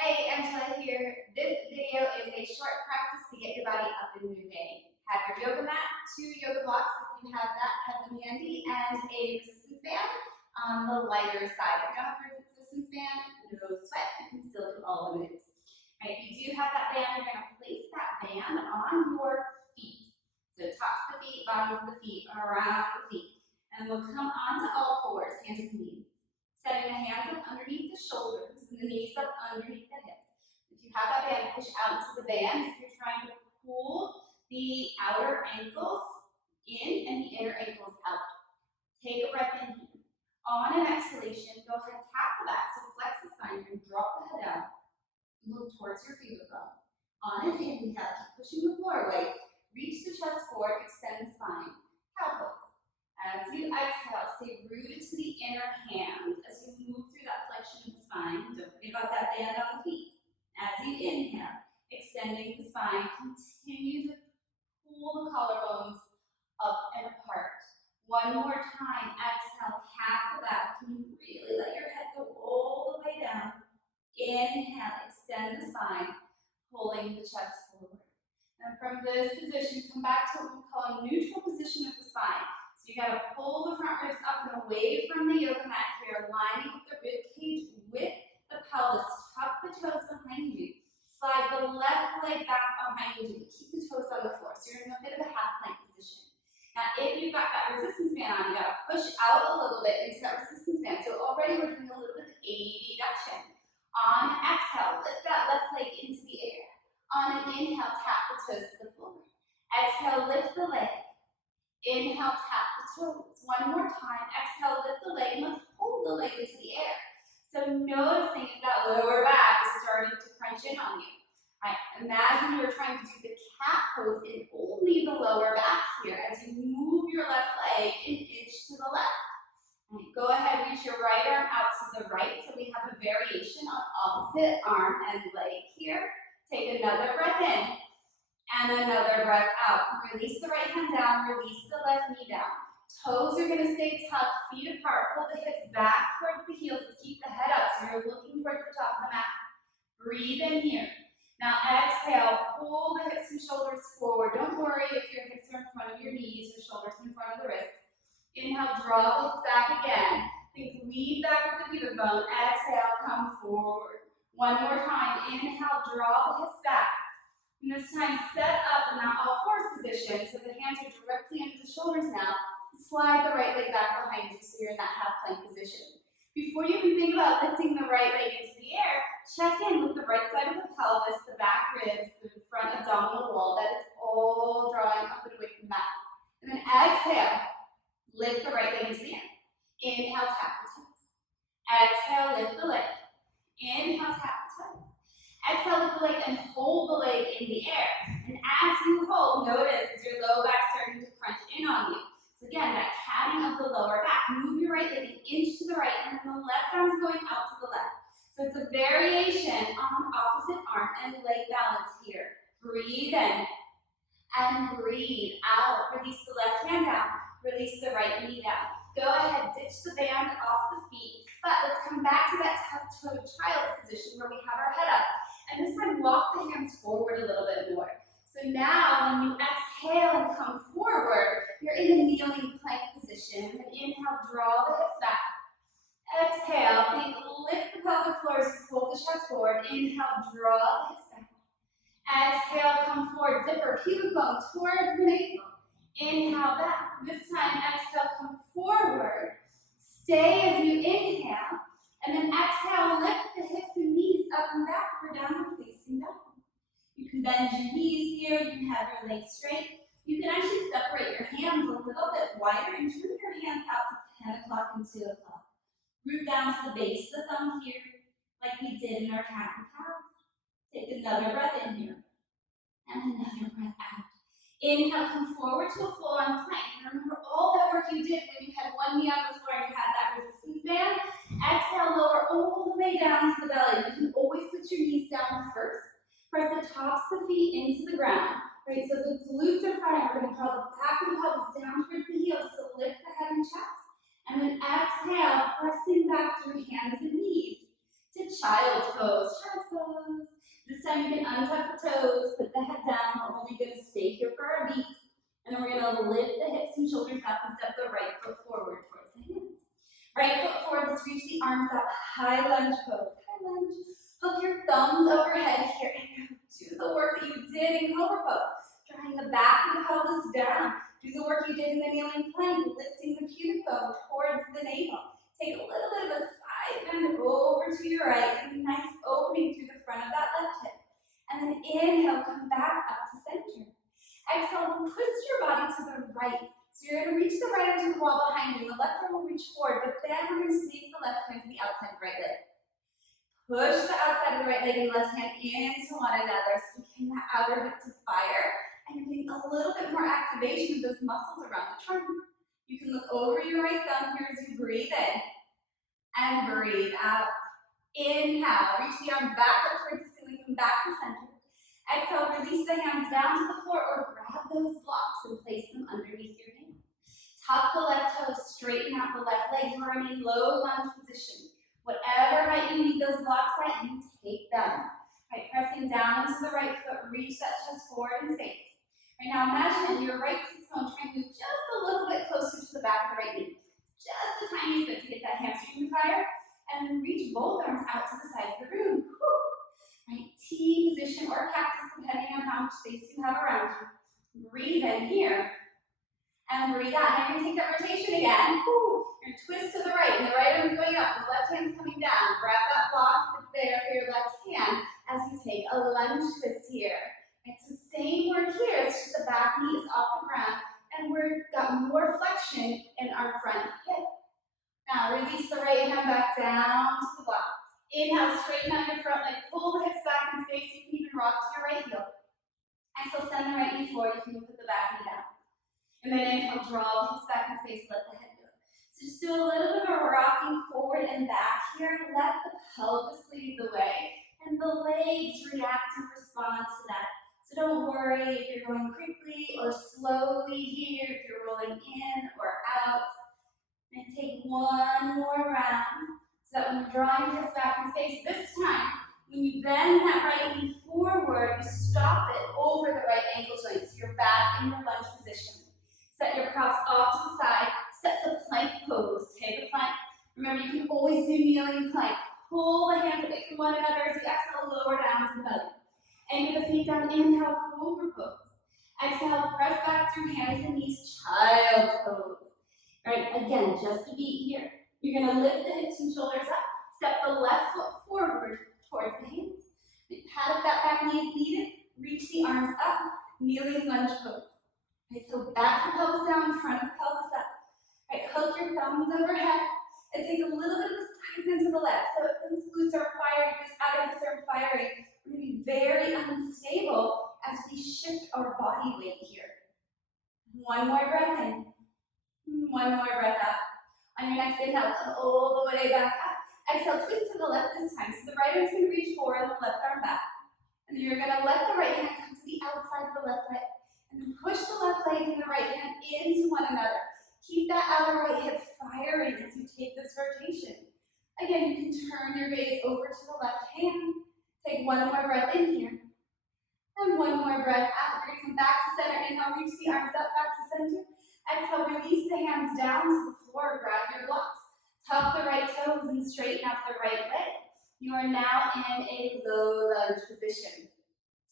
Hey, Angela here. This video is a short practice to get your body up and moving. Have your yoga mat, 2 yoga blocks if you have that, have them handy, and a resistance band on the lighter side. If you don't have a resistance band, no sweat, you can still do all of it. Right, if you do have that band, you're going to place that band on your feet. So tops of the feet, bottoms of the feet, around the feet. And we'll come onto all fours, hands and knees. Setting the hands up underneath the shoulders and the knees up underneath the hips. If you have that band, push out into the band. If you're trying to pull the outer ankles in and the inner ankles out. Take a breath in here. On an exhalation, go ahead and tap the back. So flex the spine and drop the head down. Move towards your pubic bone. On an inhale, keep pushing the floor away. Reach the chest forward, extend the spine. Cow pose. As you exhale, stay rooted to the inner hands as you move through that flexion of the spine. Don't forget about that band on the feet. As you inhale, extending the spine, continue to pull the collarbones up and apart. One more time, exhale, tap the back. Can you really let your head go all the way down? Inhale, extend the spine, pulling the chest forward. And from this position, come back to what we call a neutral position of the spine. So you got to pull the front ribs up and away from the yoga mat here, aligning with the rib cage with the pelvis. Tuck the toes behind you. Slide the left leg back behind you. Keep the toes on the floor. So you're in a bit of a half plank position. Now, if you've got that resistance band on, you got to push out a little bit into that resistance band. So already we're doing a little bit of abduction. On an exhale, lift that left leg into the air. On an inhale, tap the toes to the floor. Exhale, lift the leg. Inhale, tap the toes. One more time. Exhale, lift the leg, and let's hold the leg into the air. So noticing if that lower back is starting to crunch in on you. All right, imagine you're trying to do the cat pose in only the lower back here as you move your left leg an inch to the left. All right, go ahead, reach your right arm out to the right. So we have a variation on opposite arm and leg here. Take another breath in. And another breath out. Release the right hand down, release the left knee down. Toes are going to stay tucked, feet apart. Pull the hips back towards the heels to keep the head up so you're looking towards the top of the mat. Breathe in here. Now exhale, pull the hips and shoulders forward. Don't worry if your hips are in front of your knees or shoulders in front of the wrists. Inhale, draw the hips back again. Think lean back with the pubic bone. Exhale, come forward. One more time. Inhale, draw the hips back. And this time, set up in that all fours position, so the hands are directly under the shoulders now. Slide the right leg back behind you so you're in that half plank position. Before you even think about lifting the right leg into the air, check in with the right side of the pelvis, the back ribs, the front abdominal wall, that it's all drawing up and away from the mat. And then exhale, lift the right leg into the air. Inhale, tap the toes. Exhale, lift the leg. Inhale, tap the toes. Exhale, lift the leg and hold the leg in the air. And as you hold, notice is your low back starting to crunch in on you. So again, that catting of the lower back. Move your right leg an inch to the right, and then the left arm is going out to the left. So it's a variation on opposite arm and leg balance here. Breathe in and breathe out. Release the left hand down. Release the right knee down. Go ahead, ditch the band off the feet. But let's come back to that tuck-toed child's position where we have our head up. And this time, walk the hands forward a little bit more. So now, when you exhale and come forward, you're in a kneeling plank position. And inhale, draw the hips back. Exhale, think lift the pelvic floor as you pull the chest forward. Inhale, draw the hips back. Exhale, come forward. Zipper, pubic bone towards the navel. Inhale, back. This time, exhale, come forward. Stay as you inhale. And then exhale, lift the hips and knees up and back for downward facing dog. You can bend your knees here, you can have your legs straight. You can actually separate your hands a little bit wider and turn your hands out to 10 o'clock and 2 o'clock. Root down to the base of the thumbs here, like we did in our cat and cow. Take another breath in here, and another breath out. Inhale, come forward to a full-on plank. And remember all that work you did when you had one knee on the floor and you had that resistance band. Exhale, lower all the way down to the belly. You can always put your knees down first. Press the tops of the feet into the ground. Right, so the glutes are firing. We're going to draw the back of the pelvis down towards the heels to lift the head and chest. And then exhale, pressing back through hands and knees to child's pose, child's pose. This time you can untuck the toes, put the head down. We're only going to stay here for our beat. And then we're going to lift the hips and shoulders up and step the right foot forward towards the hands. Right foot forward, let's reach the arms up, high lunge pose, high lunge. Hook your thumbs overhead here and do the work that you did in cobra pose. Drawing the back of the pelvis down. Do the work you did in the kneeling plank, lifting the pubic bone towards the navel. Take a little bit of a side bend over to your right, and a nice opening through the front of that left hip. And then inhale, come back up to center. Exhale, twist your body to the right. So you're going to reach the right arm to the wall behind you, and the left arm will reach forward, but then we're going to sneak the left hand to the outside of the right leg. Push the outside of the right leg and left hand into one another, so you can the outer hip to fire, and you're getting a little bit more activation of those muscles around the trunk. You can look over your right thumb here as you breathe in, and breathe out. Inhale, reach the arms back up towards the ceiling, come back to center. Exhale, release the hands down to the floor or grab those blocks and place them underneath your hands. Tuck the left toe, straighten out the left leg. You are in a low lunge position. Whatever height you need those blocks at, you take them. Right, pressing down into the right foot, reach that chest forward and face. Right now, imagine your right sits bone trying to move just a little bit closer to the back of the right knee. Just the tiniest bit to get that hamstring fire. And then reach both arms out to the sides of the room. Whew. Right, T position or cactus, depending on how much space you have around you. Breathe in here. And breathe out. Now you're going to take that rotation again. Whew. You're going to twist to the right, and the right arm is going up, and the left hand's coming down. Grab that block that's there for your left hand as you take a lunge twist here. It's the same work here, it's just the back knee is off the ground, and we've got more flexion in our front hip. Now release the right hand back down to the block. Inhale, straighten out your front leg, pull the hips back in space. You can even rock to your right heel. Exhale, send the right knee forward. You can put the back knee down. And then inhale, draw the hips back in space, let the head go. So just do a little bit of a rocking forward and back here. Let the pelvis lead the way, and the legs react and respond to that. So don't worry if you're going quickly or slowly here, if you're rolling in or out. And take one more round, so that when you're drawing the hips back in space, this time, when you bend that right knee forward, you stop it over the right ankle joint, so you're back in your lunge position. Set your props off to the side, set the plank pose, take a plank. Remember, you can always do kneeling plank. Pull the hands away from one another as you exhale, lower down to the belly. Anchor the feet down, inhale, cobra pose. Exhale, press back through hands and knees, child's pose. All right, again, just a beat here. You're going to lift the hips and shoulders up. Step the left foot forward towards the hands. Pad up that back knee, lead it. Reach the arms up. Kneeling lunge pose. Right, so back the pelvis down, front of the pelvis up. Right, hook your thumbs overhead and take a little bit of a side bend to the left. So if those glutes are firing, those outer hips are firing, we're going to be very unstable as we shift our body weight here. One more breath in. One more breath out. On your next inhale, come all the way back up. Exhale, twist to the left this time. So the right arm's going to reach forward and the left arm back. And then you're going to let the right hand come to the outside of the left leg. And then push the left leg and the right hand into one another. Keep that outer right hip firing as you take this rotation. Again, you can turn your gaze over to the left hand. Take one more breath in here. And one more breath out. You're going to come back to center. Inhale, reach the arms up, back to center. Exhale, release the hands down to the floor. Grab your blocks. Tuck the right toes and straighten out the right leg. You are now in a low lunge position.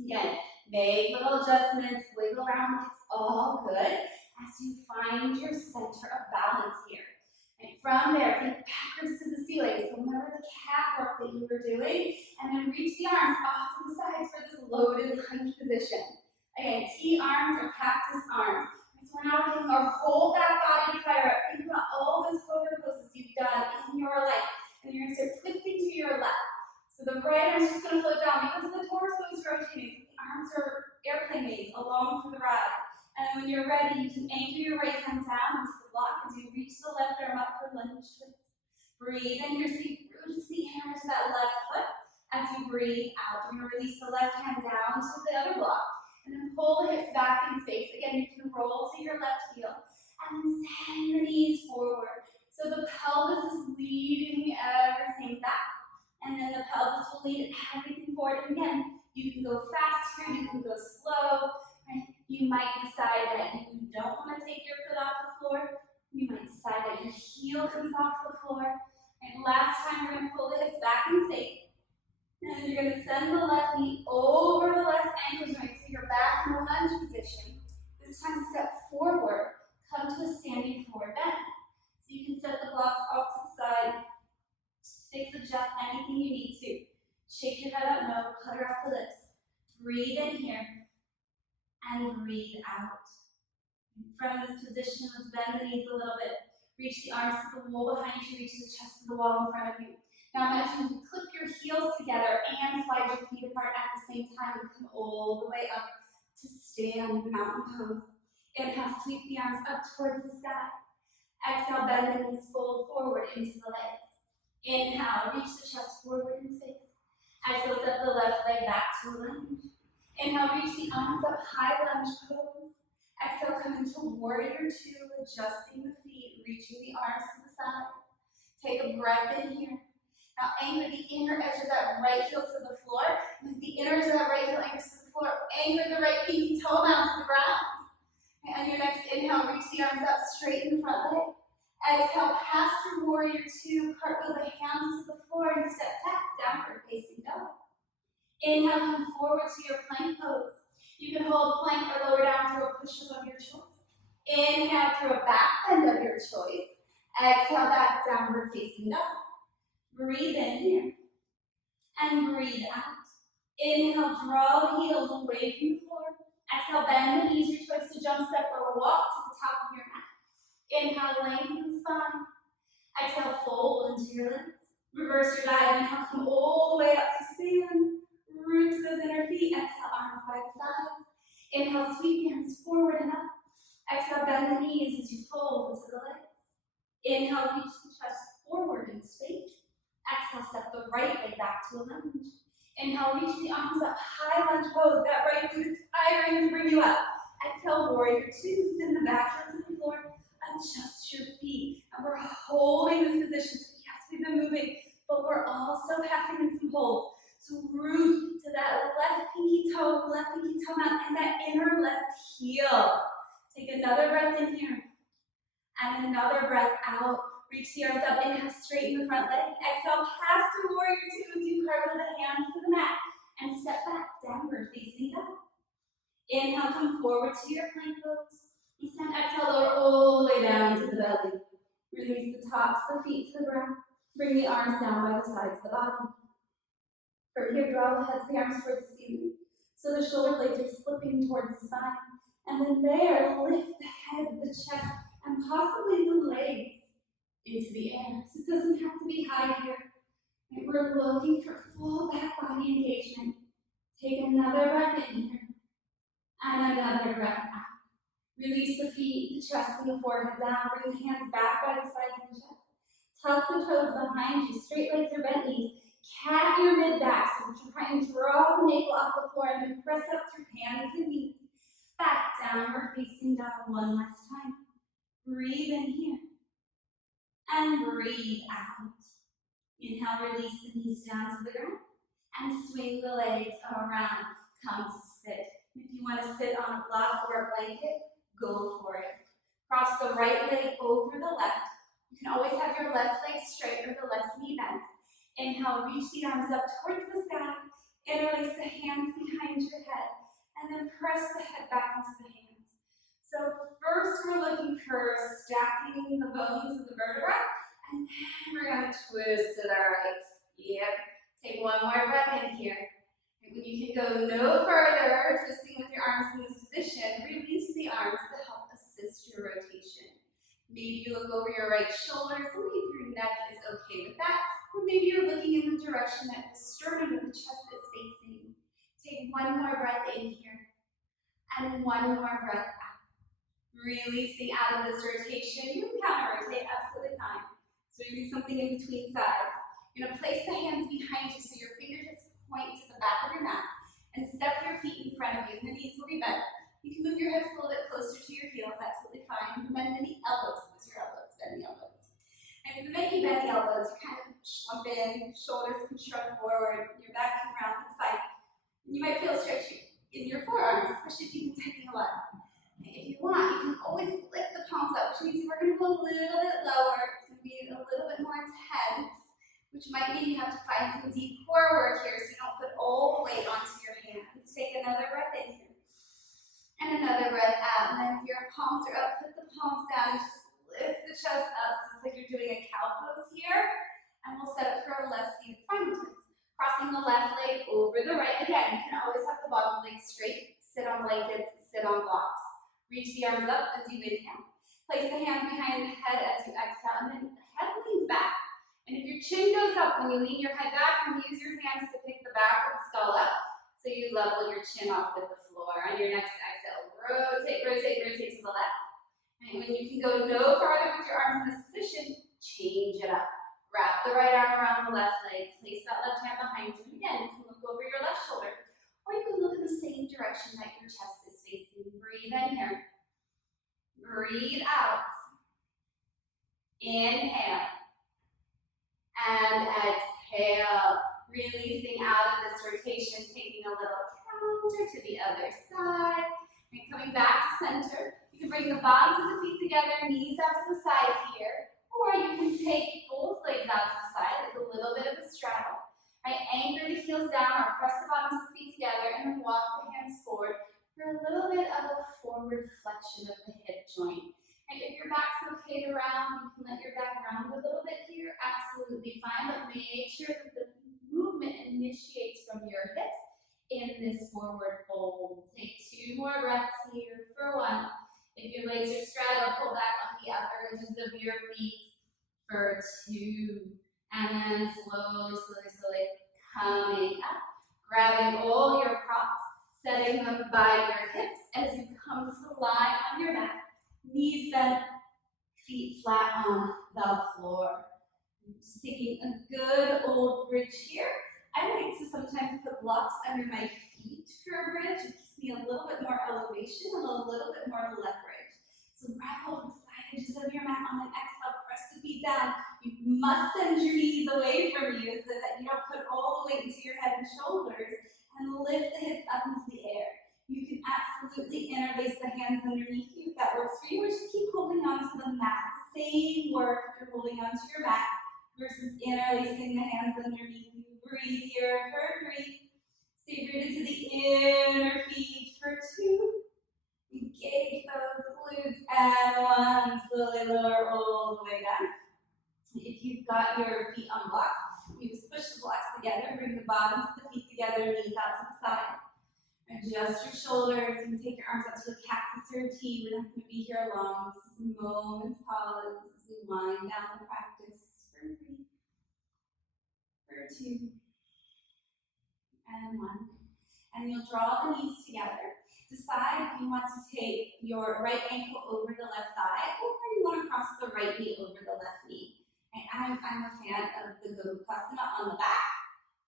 Again, make little adjustments, wiggle around, it's all good as you find your center of balance here. And from there, think backwards to the ceiling. So remember the catwalk that you were doing, and then reach the arms off to the sides for this loaded lunge position. Again, T arms or cactus arms. So now we're taking our whole back body to fire up. Think about all those cobra poses you've done in your life. And you're going to start twisting to your left. So the right arm's just going to float down because the torso is rotating. The arms are airplane mates along for the ride. And then when you're ready, you can anchor your right hand down into the block as you reach the left arm up for lunge twist. Breathe in your seat, roots the hammer to that left foot. As you breathe out, you're going to release the left hand down to the other block. And then pull the hips back in space. Again, you can roll to your left heel. And then send the knees forward. So the pelvis is leading everything back. And then the pelvis will lead everything forward. And again, you can go fast here, you can go slow. Right? You might decide that you don't want to take your foot off the floor. You might decide that your heel comes off the floor. And last time, we're going to pull the hips back and stay. And then you're going to send the left knee over the left ankle joint so you're back in the lunge position. This time, step forward. Come to a standing forward bend. So you can set the blocks off to the side. Fix, adjust anything you need to. Shake your head up, no, putter off the lips. Breathe in here and breathe out. From this position, let's bend the knees a little bit. Reach the arms to the wall behind you, reach the chest to the wall in front of you. Now imagine you clip your heels together and slide your feet apart at the same time and come all the way up to stand mountain pose. Inhale, sweep the arms up towards the sky. Exhale, bend the knees, fold forward into the legs. Inhale, reach the chest forward in space. Exhale, step the left leg back to a lunge. Inhale, reach the arms up, high lunge pose. Exhale, come into warrior two, adjusting the feet, reaching the arms to the side. Take a breath in here. Now anchor the inner edge of that right heel to the floor. And as the inner edge of that right heel anchors to the floor, anchor the right pinky toe down to the ground. And on your next inhale, reach the arms up, straighten the front leg. Exhale, pass through warrior two, cartwheel the hands to the floor and step back, downward facing dog. Inhale, come forward to your plank pose. You can hold plank or lower down through a push-up of your choice. Inhale through a back bend of your choice. Exhale, back, downward facing dog. Breathe in here and breathe out. Inhale, draw the heels away from the floor. Exhale, bend the knees, your choice to jump, step, or walk to the top of your mat. Inhale, lengthen the spine. Exhale, fold into your limbs. Reverse your dive. Inhale, come all the way up to stand. Root to those inner feet. Exhale, arms by the sides. Inhale, sweep the arms forward and up. Exhale, bend the knees as you fold into the legs. Inhale, reach the chest forward in space. Exhale, step the right leg back to a lunge. Inhale, reach the arms up, high lunge pose. That right glute is firing to bring you up. Exhale, warrior two, send the back heels to the floor. Adjust your feet. And we're holding this position. So yes, we've been moving, but we're also passing in some holds. So root to that left pinky toe mount, and that inner left heel. Take another breath in here. And another breath out. Reach the arms up. Inhale, straighten the front leg. Exhale, pass to warrior two as you cartwheel the hands to the mat. And step back, downward facing dog. Inhale, come forward to your plank pose. And stand, exhale, lower all the way down to the belly. Release the tops of the feet to the ground. Bring the arms down by the sides of the body. From here, draw the heads of the arms towards the ceiling. So the shoulder blades are slipping towards the spine. And then there, lift the head, the chest, and possibly the legs into the air. So it doesn't have to be high here. And we're looking for full back body engagement. Take another breath in here. And another breath out. Release the feet, the chest, and the forehead down. Bring the hands back by the sides of the chest. Tuck the toes behind you. Straight legs or bent knees. Cat your mid back. So try and draw the navel off the floor and then press up through hands and knees. Back, downward facing dog one last time. Breathe in here. And breathe out. Inhale, release the knees down to the ground. And swing the legs around. Come to sit. If you want to sit on a block or a blanket, go for it. Cross the right leg over the left. You can always have your left leg straight or the left knee bent. Inhale, reach the arms up towards the sky. Interlace the hands behind your head. And then press the head back into the hands. So first we're looking for stacking the bones of the vertebra. And then we're going to twist to the right. Yep. Take one more breath in here. And when you can go no further, twisting with your arms in this position, release the arms to help assist your rotation. Maybe you look over your right shoulder, so maybe your neck is okay with that. Or maybe you're looking in the direction that the sternum of the chest is facing. Take one more breath in here. And one more breath out. Releasing out of this rotation. You can counter rotate, absolutely fine. So you're doing something in between sides. You're going to place the hands behind you so your fingertips point to the back of your mat. And step your feet in front of you, and the knees will be bent. You can move your hips a little bit closer to your heels, absolutely fine. You can bend the elbows, use your elbows, bend the elbows. And if you make you bend the elbows, you're kind of jump in, shoulders can shrug forward, your back can round the spine. You might feel stretchy in your forearms, especially if you've been typing a lot. If you want, you can always lift the palms up, which means we're going to go a little bit lower. It's going to be a little bit more intense, which might mean you have to find some deep core work here so you don't put all the weight onto your hands. Take another breath in here. And another breath out. And then if your palms are up, put the palms down and just lift the chest up. So it's like you're doing a cow pose here. And we'll set up for a left seated spine twist. Crossing the left leg over the right. Again, you can always have the bottom leg straight. Sit on blankets, sit on blocks. Reach the arms up as you inhale. Place the hands behind the head as you exhale. And then the head leans back. And if your chin goes up when you lean your head back, then use your hands to pick the back of the skull up. So you level your chin off with the floor. On your next exhale, rotate, rotate, rotate to the left. And when you can go no farther with your arms in this position, change it up. Wrap the right arm around the left leg. Place that left hand behind you. Again, you can look over your left shoulder. Or you can look in the same direction that your chest is facing. Breathe in here. Breathe out. Inhale. And exhale. Releasing out of this rotation, taking a little counter to the other side. And coming back to center. You can bring the bottoms of the feet together, knees out to the side here. Or you can take both legs out to the side, like a little bit of a straddle. Right, anchor the heels down or press the bottoms of the feet together and then walk the hands forward for a little bit of a forward flexion of the hip joint. And if your back's okay to round, you can let your back round a little bit here, absolutely fine, but make sure that the movement initiates from your hips in this forward fold. Take 2 more breaths here for 1. If your legs are straddled, pull back on the upper edges of your feet for 2. And then slowly, slowly, slowly coming up, grabbing all your props, setting them by your hips as you come to lie on your back. Knees bent, feet flat on the floor. Just taking a good old bridge here. I like to sometimes put blocks under my feet for a bridge. It gives me a little bit more elevation and a little bit more leverage. So grab hold of the side edges of your mat on an exhale, press the feet down. You must send your knees away from you so that you don't put all the weight into your head and shoulders, and lift the hips up into the air. You can absolutely interlace the hands underneath you if that works for you, or just keep holding onto the mat. Same work if you're holding onto your mat versus interlacing the hands underneath you. Breathe here for 3. Stay rooted to the inner feet for 2. Engage those glutes and 1. Slowly lower all the way down. If you've got your feet on blocks, you just push the blocks together, bring the bottoms of the feet together, knees out to the side. Adjust your shoulders. You can take your arms out to a cactus or a T. We're not going to be here long. This is a moment's pause as we wind down the practice for 3, for 2, and 1. And you'll draw the knees together. Decide if you want to take your right ankle over the left thigh, or you want to cross the right knee over the left knee. And I'm a fan of the Gopasana on the back,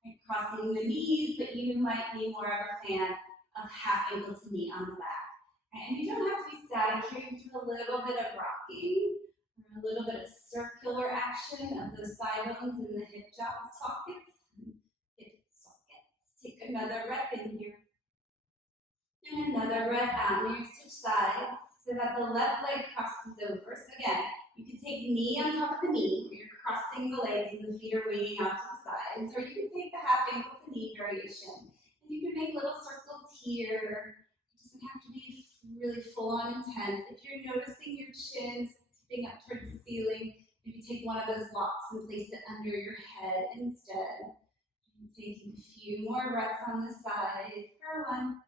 and crossing the knees, but you might be more of a fan of half ankle to knee on the back. And you don't have to be static here. You can do a little bit of rocking, or a little bit of circular action of those thigh bones and the hip sockets. Take another breath in here. And another breath out. Now you switch sides so that the left leg crosses over. So again, you can take knee on top of the knee, where you're crossing the legs and the feet are winging out to the sides. Or you can take the half ankle to knee variation. And you can make little circles here. It doesn't have to be really full on intense. If you're noticing your chin tipping up towards the ceiling, maybe take one of those blocks and place it under your head instead. And taking a few more breaths on the side for 1.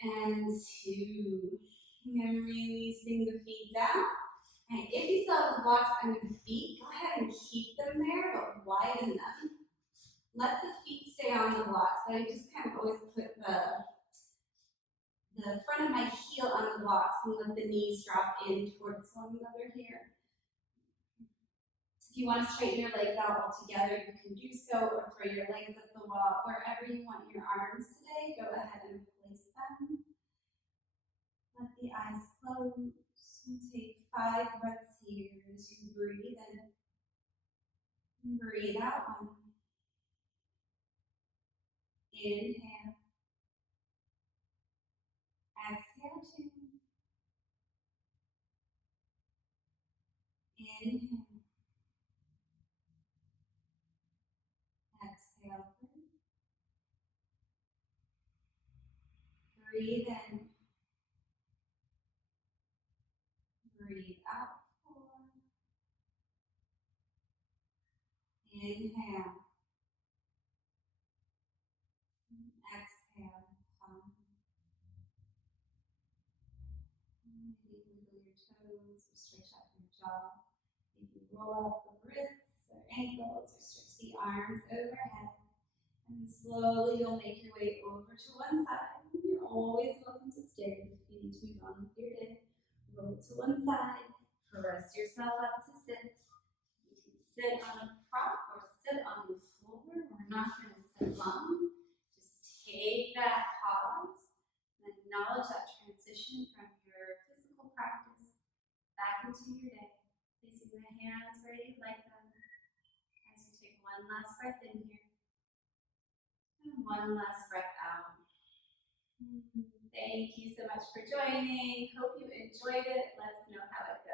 And 2. And releasing the feet down. And if you still have the blocks under the feet, go ahead and keep them there, but widen them. Let the feet stay on the blocks. I just kind of always put the front of my heel on the blocks and let the knees drop in towards one another here. If you want to straighten your legs out all together, you can do so, or throw your legs at the wall. Wherever you want your arms today, go ahead and place them. Let the eyes close and take 5 breaths here as you breathe in. Breathe out. 1. Inhale. Exhale. 2. Inhale. Exhale. 3. Breathe in. Breathe out. 4. Inhale. Exhale. 5. Maybe wiggle your toes or stretch out your jaw. Maybe roll up the wrists or ankles or stretch the arms overhead. And slowly you'll make your way over to one side. You're always welcome to stay if you need to move on with your day. Roll to one side. Press yourself up to sit. You can sit on a prop or sit on the floor. We're not going to sit long. Just take that pause and acknowledge that transition from your physical practice back into your day. Placing the hands where you'd like them as you take one last breath in here. And one last breath out. Thank you so much for joining. Hope you enjoyed it. Let us know how it goes.